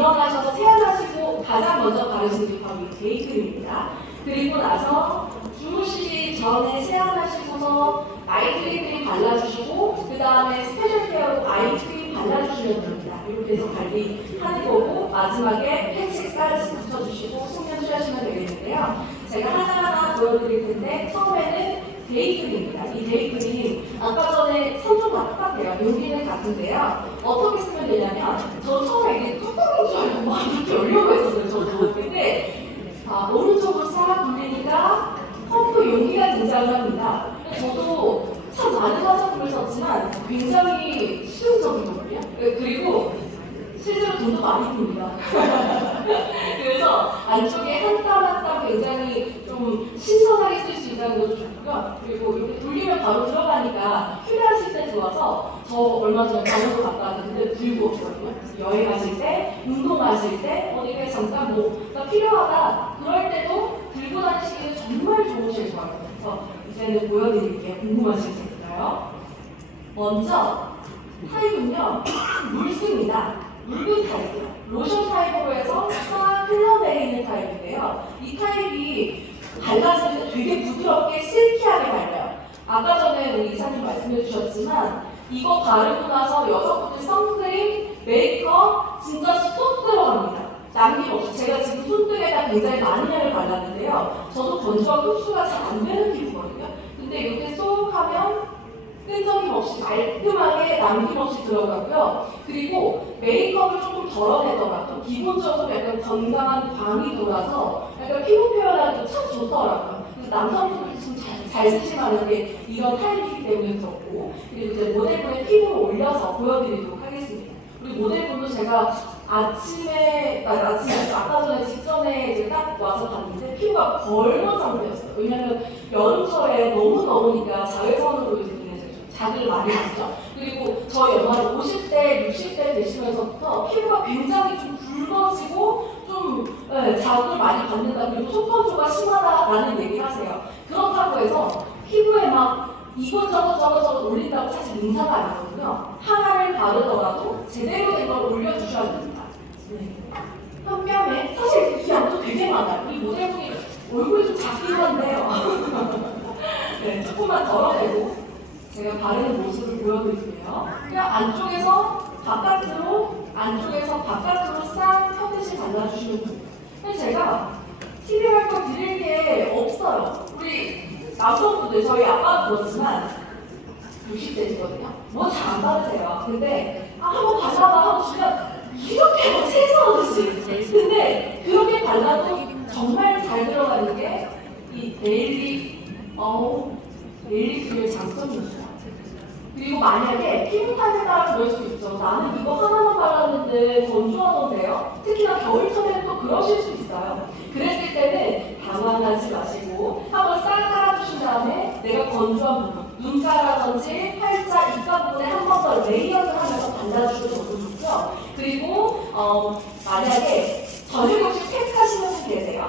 일어나셔서 세안하시고 가장 먼저 바르시는 게 바로 이 데이크림입니다. 그리고 나서 주무시기 전에 세안하시고서 나이트리 크림 발라주시고 그 다음에 스페셜 케어로 아이크림 발라주시면 됩니다. 이렇게 해서 관리하는 거고 마지막에 패치까지 붙여주시고 숙면 취하시면 되겠는데요. 제가 하나하나 보여드릴 텐데 처음에는 데이크림입니다. 이 데이크림 아까 전에 선조가 똑같아요. 여기는 같은데요. 어떻게 쓰면 되냐면 저 처음에 이게 뚜껑인 줄 알고 막 이렇게 열려고 했었어요. 저도. 근데 오른쪽으로 싹 돌리니까 펌프 용기가 등장을 합니다. 저도 참 많은 화장품을 썼지만 굉장히 실용적이거든요. 그리고 실제로 돈도 많이 듭니다. 그래서 안쪽에 한 땀 한 땀 굉장히 좀 신선하게 쓸 수 있다는 것도 좋고요. 그리고 이렇게 돌리면 바로 들어가니까 휴대하실 때 좋아서 저 얼마 전에 강원도 갔다 왔는데 들고 왔거든요. 여행하실 때, 운동하실 때, 어디에 잠깐 뭐가 필요하다 그럴 때도 들고 다니시기에 정말 좋으실 거예요. 그래서 이제는 보여드릴게요. 궁금하실 테니까요. 먼저 타입은요, 물습니다. 묽은 타입이요. 로션 타입으로 해서 싹 흘러내리는 타입인데요. 이 타입이 발랐을 때 되게 부드럽게 실키하게 발려요. 아까 전에 우리 이사님 말씀해 주셨지만 이거 바르고 나서 여성분들 선크림, 메이크업 진짜 쏙 들어갑니다. 남김없이. 제가 지금 손등에다 굉장히 많은 양을 발랐는데요. 저도 건조하고 흡수가 잘 안 되는 피부거든요. 근데 이렇게 쏙 하면 끈적임 없이 깔끔하게 남김없이 들어가고요. 그리고 메이크업을 조금 덜어내더라도 기본적으로 약간 건강한 광이 돌아서 약간 피부 표현하기도 참 좋더라고요. 그래서 남성분들도 좀 잘 쓰시면 게 이런 타입이기 때문에 그렇고, 그리고 이제 모델분의 피부를 올려서 보여드리도록 하겠습니다. 우리 모델분도 제가 아침에 아까 전에 직전에 이제 딱 와서 봤는데 피부가 벌건 상태였어요. 왜냐면 여름철에 너무 더우니까 자외선으로 이제 자극을 많이 받죠. 그리고 저희 엄마는 50대, 60대 되시면서부터 피부가 굉장히 좀 붉어지고 좀 자극을 많이 받는다. 그리고 속건조가 심하다라는 얘기를 하세요. 그렇다고 해서 피부에 막 이것저것 올린다고 사실 인사가 아니거든요. 하나를 바르더라도 제대로 된 걸 올려주셔야 됩니다. 한 뼘에 사실 이 양도 되게 많아요. 우리 모델분이 얼굴이 좀 작긴 한데요. 네, 조금만 덜어내고 제가 바르는 모습을 보여드릴게요. 그냥 안쪽에서 바깥으로 싹 펴듯이 발라주시면 됩니다. 근데 제가 TV할 거 드릴 게 없어요. 우리 남성분들, 저희 아빠도 그렇지만 60대시거든요. 뭐 잘 안 바르세요. 근데 한번 발라봐 하고 주면 이렇게 막 세수하듯이. 근데 그렇게 발라도 정말 잘 들어가는 게 이 데일리 크림의 장점입니다. 그리고 만약에 피부 탄에 따라 그럴 수 있죠. 나는 이거 하나만 발랐는데 건조하던데요? 특히나 겨울철에는 또 그러실 수 있어요. 그랬을 때는 당황하지 마시고 한번 싹 깔아주신 다음에 내가 건조한 부분, 눈가라든지 팔자, 입가 부분에 한 번 더 레이어를 하면서 발라주셔도 너무 좋고요. 그리고 만약에 저녁 혹시 팩 하시는 분 계세요?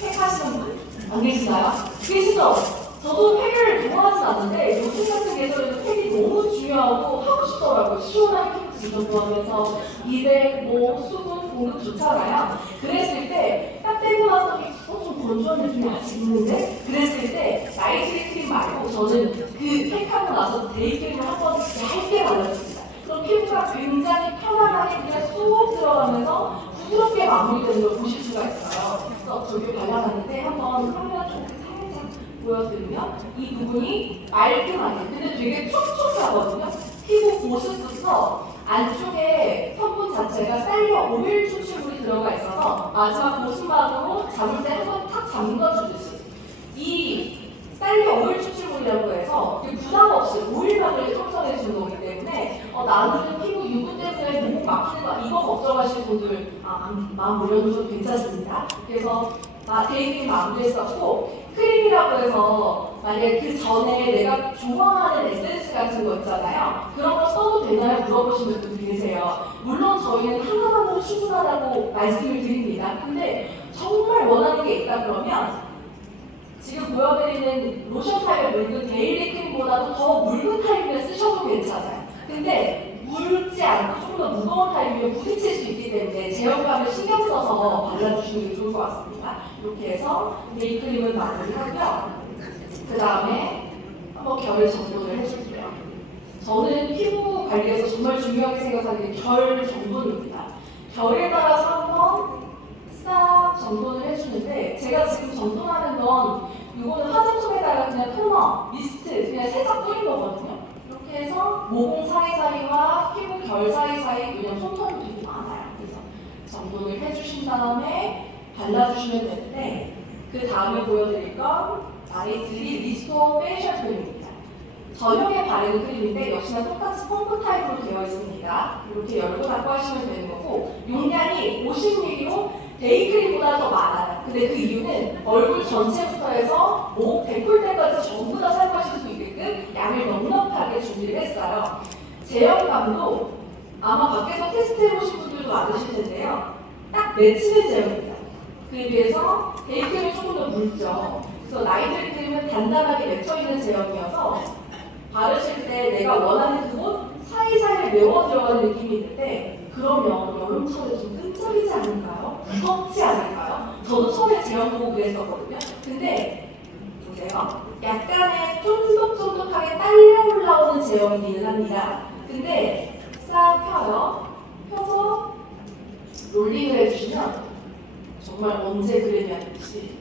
팩 하시는 분? 안 계시나요? 계시죠? 저도 팩을 좋아하진 않는데 요즘 같은 계절에는 팩이 너무 중요하고 하고 싶더라고요. 시원하게 피부 진정하면서 입에 수분 공급 좋잖아요. 그랬을 때 딱 떼고 나서 좀 건조한 느낌이 아직 있는데 그랬을 때 나이트리 크림 말고 저는 그 팩하고 나서 데이크림을 한번 얇게 발라줍니다. 그럼 피부가 굉장히 편안하게 그냥 쏙 들어가면서 부드럽게 마무리되는 걸 보실 수가 있어요. 그래서 저기 발라봤는데 한번 카메라 쪽에 살짝 보여드리면 이 부분이 말끔하게, 근데 되게 촉촉하거든요. 피부 보습부터 안쪽에 성분 자체가 쌀려 오일 추출물이 들어가 있어서 마지막 보습막으로 잡을 때 한번 탁 잠궈주듯이 이 쌀려 오일 추출물이라고 해서 부담 없이 오일막을 형성해 주는 거기 때문에 나는 피부 유분 때문에 너무 막히는 거 이거 걱정하시는 분들 마음 올려주셔도 괜찮습니다. 그래서 데이크림 마무리했었고 크림이라고 해서 만약에 그 전에 내가 좋아하는 에센스 같은 거 있잖아요. 그런 거 써도 되나요? 물어보시는 분들 계세요. 물론 저희는 하나만으로 충분하다고 말씀을 드립니다. 근데 정말 원하는 게 있다 그러면 지금 보여드리는 로션 타입의 묽은 데일리 크림보다도 더 묽은 타입을 쓰셔도 괜찮아요. 근데 묽지 않고 조금 더 무거운 타입이면 부딪힐 수 있기 때문에 제형감을 신경 써서 발라주시는 게 좋을 것 같습니다. 이렇게 해서 메이크림을 마무리하고요. 그 다음에 한번 결 정돈을 해줄게요. 저는 피부 관리에서 정말 중요하게 생각하는 게 결 정돈입니다. 결에 따라서 한번 싹 정돈을 해주는데 제가 지금 정돈하는 건 이거는 화장솜에다가 그냥 토너, 미스트 그냥 살짝 뿌린 거거든요. 이렇게 해서 모공 사이사이와 피부 결 사이사이 왜냐면 솜털이 되게 많아요. 그래서 정돈을 해주신 다음에 발라주시면 되는데 그 다음에 보여드릴 건 아이들이 리스토어 페이셜 크림입니다. 저녁에 바르는 크림인데 역시나 똑같이 펌프 타입으로 되어 있습니다. 이렇게 열고 닫고 하시면 되는 거고 용량이 50ml로 데이크림보다 더 많아요. 근데 그 이유는 얼굴 전체부터 해서 목, 데콜테까지 전부 다 사용하실 수 있게끔 양을 넉넉하게 준비를 했어요. 제형감도 아마 밖에서 테스트해보신 분들도 많으실 텐데요. 딱 맺히는 제형입니다. 그에 비해서 데이크림이 조금 더 묽죠. 그래서 나이트리 크림은 단단하게 맺혀있는 제형이어서 바르실 때 내가 원하는 그곳 사이사이에 메워 들어가는 느낌이 있는데 그러면 여름철에 좀 끈적이지 않을까요? 무섭지 않을까요? 저도 처음에 제형 보고 그랬었거든요. 근데 보세요. 약간의 쫀득쫀득하게 딸려 올라오는 제형이기는 합니다. 근데 싹 펴요. 펴서 롤링을 해주시면 정말 언제 그랬냐듯이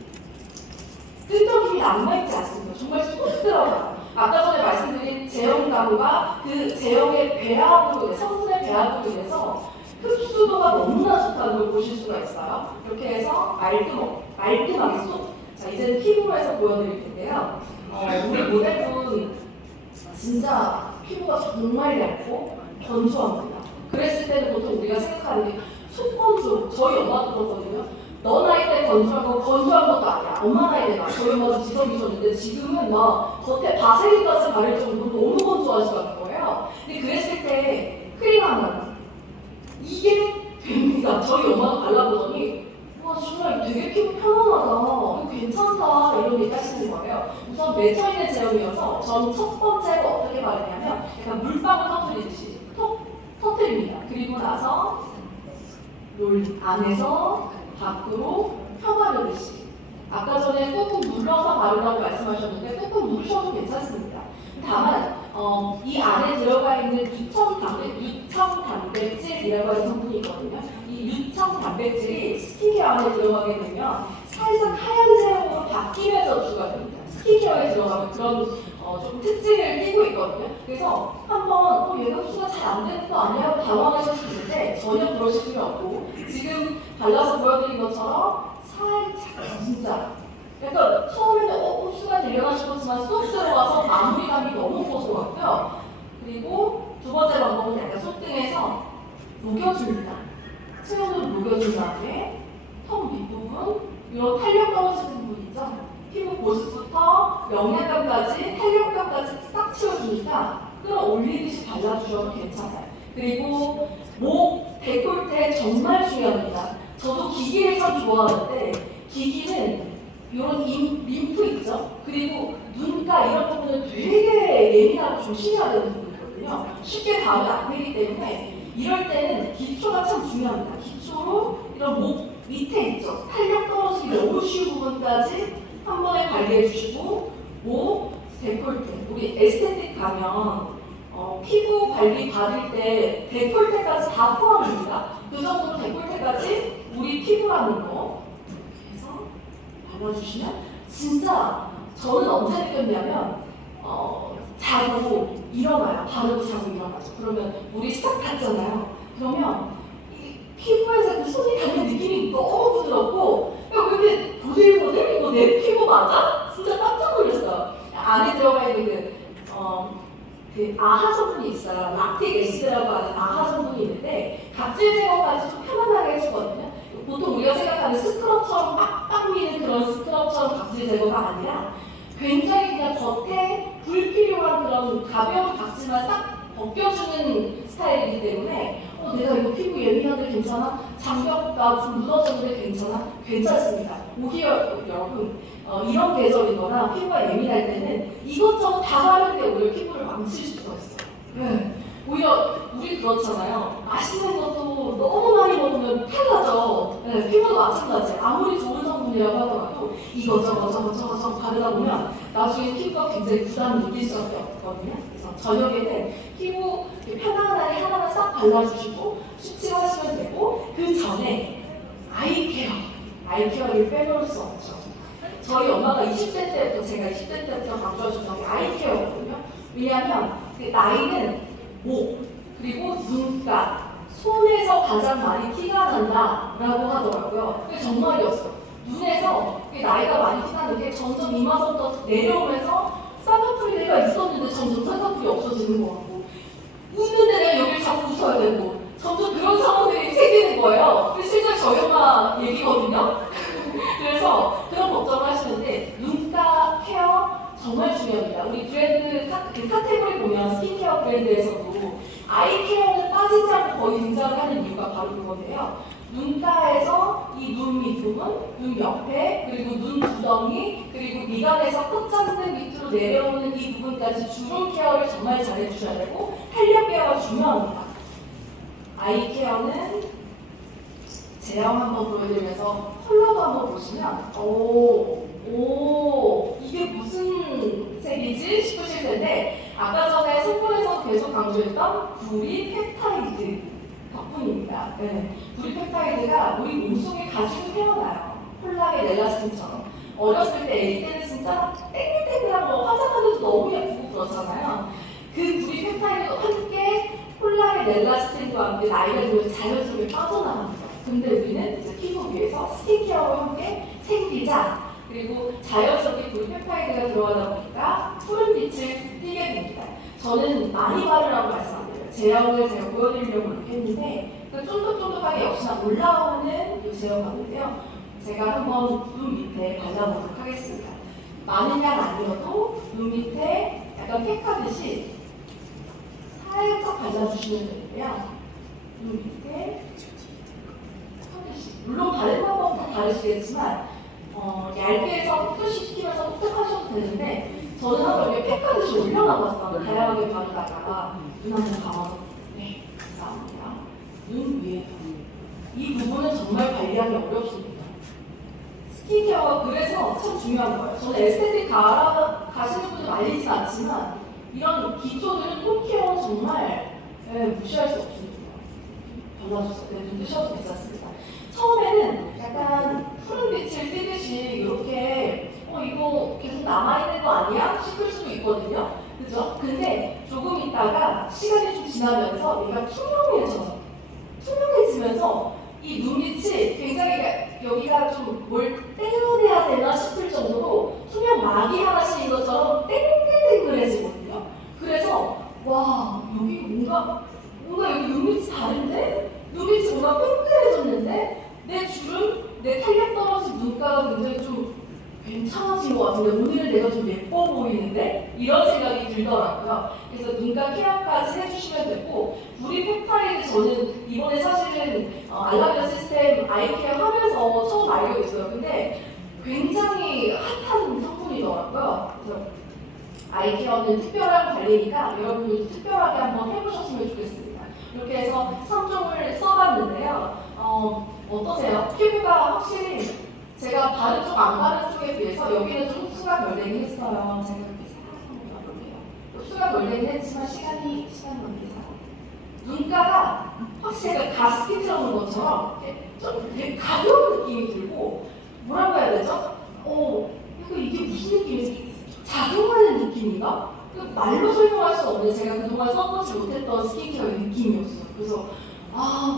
끈적임이 남아있지 않습니다. 정말 쏙 들어가요. 아까 전에 말씀드린 제형감과 그 제형의 배합으로 성분의 배합으로 인해서 흡수도가 너무나 좋다는 걸 보실 수가 있어요. 이렇게 해서 말끔하게 쏙. 자, 이제는 피부로 해서 보여드릴 텐데요. 우리 모델분 진짜 피부가 정말 얇고 건조합니다. 그랬을 때는 보통 우리가 생각하는 게 속건조. 저희 엄마도 그렇거든요. 너 나이 때 건조한 것도 아니야. 엄마 나이 때나 저희 엄마도 지성이셨는데 지금은 막 겉에 바세린까지 바를 정도로 너무 건조하시다는 거예요. 근데 그랬을 때 크림 하나 이게 됩니다. 저희 엄마도 발라보더니 와 정말 되게 피부 편안하다. 이거 괜찮다. 이런 얘기 하시는 거예요. 우선 맺혀있는 제형이어서 저는 첫 번째로 어떻게 바르냐면 약간 물방울 터뜨리듯이 톡 터뜨립니다. 그리고 나서 롤 안에서 밖으로 펴바르듯이 아까 전에 꾹꾹 눌러서 바르라고 말씀하셨는데 꾹꾹 누르셔도 괜찮습니다. 다만 이 안에 들어가 있는 유청 단백질이라고 하는 성분이 있거든요. 이 유청 단백질이 스킨케어 안에 들어가게 되면 살짝 하얀 제형으로 바뀌면서 접수가 됩니다. 스킨케어에 들어가면 그런 좀 특징을 띠고 있거든요. 그래서 한번 얘가 흡수가 잘 안 되는 거 아니야? 하고 당황하실 수 있는데 전혀 그러실 필요 없고 지금 발라서 보여드린 것처럼 살짝 진짜 약간 처음에는 흡수가 되려나 싶었지만 쏙 들어가서 마무리감이 너무 고소하고요. 그리고 두 번째 방법은 약간 손등에서 녹여줍니다. 체온으로 녹여준 다음에 턱 밑부분 이런 탄력 떨어지는 부분 있죠? 피부 보습부터 영양감까지 탄력감까지 싹 채워주니까 끌어올리듯이 발라주셔도 괜찮아요. 그리고 목, 데콜테 정말 중요합니다. 저도 기기를 참 좋아하는데 기기는 이런 림프 있죠? 그리고 눈가 이런 부분은 되게 예민하고 조심해야 되는 부분이거든요. 쉽게 닿으면 안 되기 때문에 이럴 때는 기초가 참 중요합니다. 기초로 이런 목 밑에 있죠? 탄력 떨어지기 너무 쉬운 부분까지 한 번에 관리해 주시고 목, 데콜테 우리 에스테틱 가면 피부 관리 받을 때 데콜테까지 다 포함입니다. 그 정도로 데콜테까지 우리 피부라는 거 이렇게 해서 발라주시면 진짜 저는 언제 느꼈냐면 자고 일어나요. 바르고 자고 일어나죠. 그러면 물이 싹 탔잖아요. 그러면 이 피부에서 그 손이 닿는 느낌이 너무 부드럽고 왜 이렇게 보들보들? 이거 내 피부 맞아? 진짜 깜짝 놀랐어요. 안에 들어가 있는 그 아하 성분이 있어요. 락틱 애시드라고 하는 아하 성분이 있는데 각질 제거까지 좀 편안하게 해주거든요. 보통 우리가 생각하는 스크럽처럼 빡빡 미는 그런 스크럽처럼 각질 제거가 아니라 굉장히 그냥 겉에 불필요한 그런 가벼운 각질만 싹 벗겨주는 스타일이기 때문에 내가 이거 피부 예민한데 괜찮아? 장벽가 좀 묻어졌는데 괜찮아? 괜찮습니다. 오히려 여러분 이런 계절이거나 피부가 예민할 때는 이것저것 다 바르는데 오히려 피부를 망칠 수가 있어요. 네. 오히려 우리 그렇잖아요. 맛있는 것도 너무 많이 먹으면 탈나죠. 네, 피부도 마찬가지. 아무리 좋은 성분이라고 하더라도 이거저거 바르다 보면 나중에 피부가 굉장히 부담을 느낄 수밖에 없거든요. 그래서 저녁에는 피부 편안하게 하나만 싹 발라주시고 숙취하시면 되고, 그 전에 아이케어를 빼놓을 수 없죠. 저희 엄마가 20대 때부터, 제가 20대 때부터 강조해줬던 게 아이케어거든요. 왜냐하면 그 나이는 목, 그리고 눈가, 손에서 가장 많이 티가 난다라고 하더라고요. 그게 정말이었어요. 눈에서 나이가 많이 티나는 게 점점 이마서부터 내려오면서 쌍꺼풀이 내가 있었는데 점점 쌍꺼풀이 없어지는 것 같고, 웃는데 내가 여기를 자꾸 웃어야 되고, 점점 그런 상황들이 생기는 거예요. 근데 실제 저희 엄마 얘기거든요. 그래서 그런 걱정을 하시는데, 눈가 케어 정말 중요합니다. 우리 브랜드 카테고리 보면 스킨케어 브랜드에서도 아이케어는 빠지지 않고 거의 등장을 하는 이유가 바로 그건데요. 눈가에서 이 눈 밑부분, 눈 옆에, 그리고 눈 두덩이, 그리고 미간에서 끝장등 밑으로 내려오는 이 부분까지 주름 케어를 정말 잘해주셔야 되고, 탄력 케어가 중요합니다. 아이 케어는 제형 한번 보여드리면서 컬러도 한번 보시면 이게 무슨 색이지 싶으실 텐데, 아까 전에 성분에서 계속 강조했던 구리펩타이드 덕분입니다. 네. 구리펩타이드가 우리 몸속에 가지고 태어나요. 콜라겐, 엘라스틴처럼. 어렸을 때, 애기 때는 진짜 땡글땡글한 거 화장하는데도 너무 예쁘고 그렇잖아요. 그 구리펩타이드도 함께 콜라겐, 엘라스틴과 함께 나이가 들면 자연스럽게 빠져나갑니다. 근데 우리는 이제 피부 위에서 스킨케어와 함께 생기자, 그리고 자연스럽게 구리펩타이드가 들어가다 보니까 푸른 빛을 띠게 됩니다. 저는 많이 바르라고 말씀 안 드려요. 제형을 제가 보여드리려고 이렇게 했는데, 쫀득쫀득하게 역시나 올라오는 이 제형감인데요. 제가 한번 눈 밑에 발라보도록 하겠습니다. 많은 양 아니어도 눈 밑에 약간 팩하듯이 살짝 발라주시면 되는데요. 눈 밑에 물론 다른 방법은 다 다르시겠지만 얇게 해서 푸시시키면서 톡톡하셔도 되는데, 저는 한번 이렇게 팩하듯이 올려놔봤어요. 다양하게 바르다가 눈 한번 감아서. 네, 감사합니다. 눈 위에 이 부분은 정말 관리하기 어렵습니다. 스킨케어가 그래서 참 중요한 거예요. 저는 에스테틱 가시는 분들 말리진 않지만, 이런 기초들은 홈케어는 정말 무시할 수 없습니다. 발라주세요. 네, 눈 뜨셔도 괜찮습니다. 처음에는 약간 푸른 빛을 띠듯이 이렇게 이거 계속 남아있는 거 아니야? 싶을 수도 있거든요. 그죠? 근데 조금 있다가 시간이 좀 지나면서 얘가 투명해져요. 투명해지면서 이 눈빛이 굉장히 여기가 좀 뭘 떼어내야 되나 싶을 정도로 투명 막이 하나씩인 것처럼 땡글땡글해지거든요. 그래서 와, 여기 뭔가 여기 눈빛이 다른데? 눈빛이 뭔가 땡글해졌는데? 내 주름, 내 탄력 떨어진 눈가가 굉장히 좀 괜찮아진 것 같은데, 오늘은 내가 좀 예뻐 보이는데? 이런 생각이 들더라고요. 그래서 눈가 케어까지 해주시면 되고, 구리펩타이드 저는 이번에 사실은 알라비아 시스템 아이케어 하면서 처음 알게 됐어요. 근데 굉장히 핫한 성분이더라고요. 그래서 아이케어는 특별한 관리니까 여러분들도 특별하게 한번 해보셨으면 좋겠습니다. 이렇게 해서 3종을 써봤는데요. 어떠세요? 피부가 확실히 제가 바른 쪽, 안 바른 쪽에 비해서 여기는 좀 흡수가 덜 되긴 했어요. 제가 이렇게 살짝 한번 봐볼게요. 흡수가 덜 되긴 했지만 시간이 걸리죠. 눈가가 확실히 가습기 들어오는 것처럼 좀 되게 가벼운 느낌이 들고, 뭐라고 해야 되죠? 이게 무슨 느낌이지? 작용하는 느낌인가? 말로 설명할 수 없는, 제가 그동안 써보지 못했던 스킨케어의 느낌이었어요. 그래서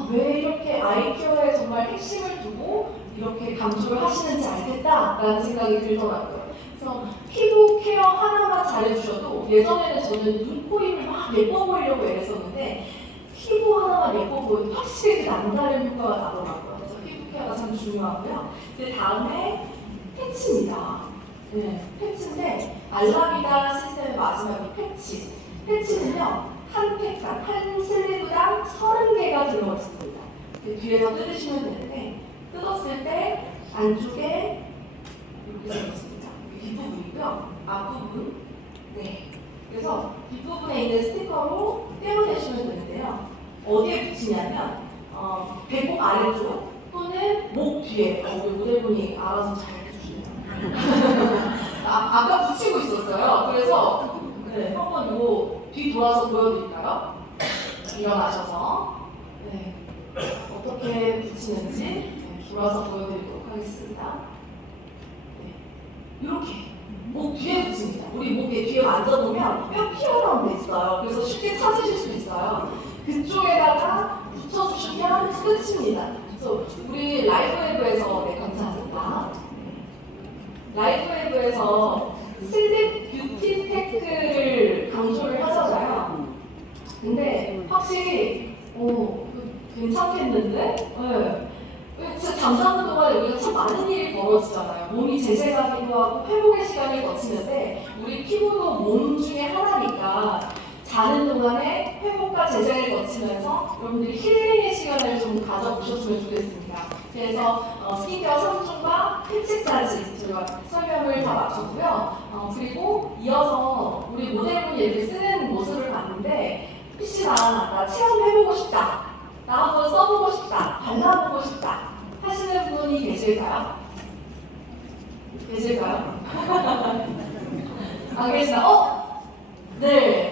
왜 이렇게 아이케어에 정말 핵심을 두고 이렇게 강조를 하시는지 알겠다라는 생각이 들더라고요. 그래서 피부 케어 하나만 잘해주셔도, 예전에는 저는 눈, 코, 입을 막 예뻐 보이려고 애랬었는데, 피부 하나만 예뻐 보여도 확실히 남다른 효과가 나더라고요. 그래서 피부 케어가 참 중요하고요. 그 다음에 패치입니다. 네, 패치인데 알라비다 시스템의 마지막이 패치. 패치는요, 한 슬리브당 30개가 들어있습니다. 뒤에서 뜯으시면 되는데, 뜯었을 때 안쪽에 이렇게 들어있습니다. 뒷부분이고요. 앞부분, 네, 그래서 뒷부분에 있는 스티커로 떼어내시면 되는데요. 어디에 붙이냐면 배꼽 아래쪽 또는 목 뒤에 우리 모델분이 알아서 잘 해주시네요. 아까 붙이고 있었어요. 그래서 네, 한번 이거 뒤 돌아서 보여드릴까요? 일어나셔서 네, 어떻게 붙이는지 돌아서 보여드리도록 하겠습니다. 네, 이렇게 목 뒤에 붙입니다. 우리 목에 뒤에 만져보면 뼈 피어나온 데 있어요. 그래서 쉽게 찾으실 수 있어요. 그쪽에다가 붙여주시면 끝입니다. 그래서 우리 라이브웨브에서 감사합니다. 라이브웨브에서 슬립 뷰티 테크를 강조를 하잖아요. 근데 확실히 괜찮겠는데? 네. 진짜 잠자는 동안에 우리가 참 많은 일이 벌어지잖아요. 몸이 재생하기도 하고 회복의 시간이 거치는데 우리 피부도 몸 중에 하나니까 자는 동안에 회복과 재생을 거치면서 여러분들이 힐링의 시간을 좀 가져보셨으면 좋겠습니다. 그래서 스킨케어 3종과 패치까지 저희가 설명을 다 마쳤고요. 그리고 이어서 우리 모델분 얘를 쓰는 모습을 봤는데 혹시나 나 체험해보고 싶다, 나 한번 써보고 싶다, 발라보고 싶다 하시는 분이 계실까요? 계실까요? 안 계시나? 네.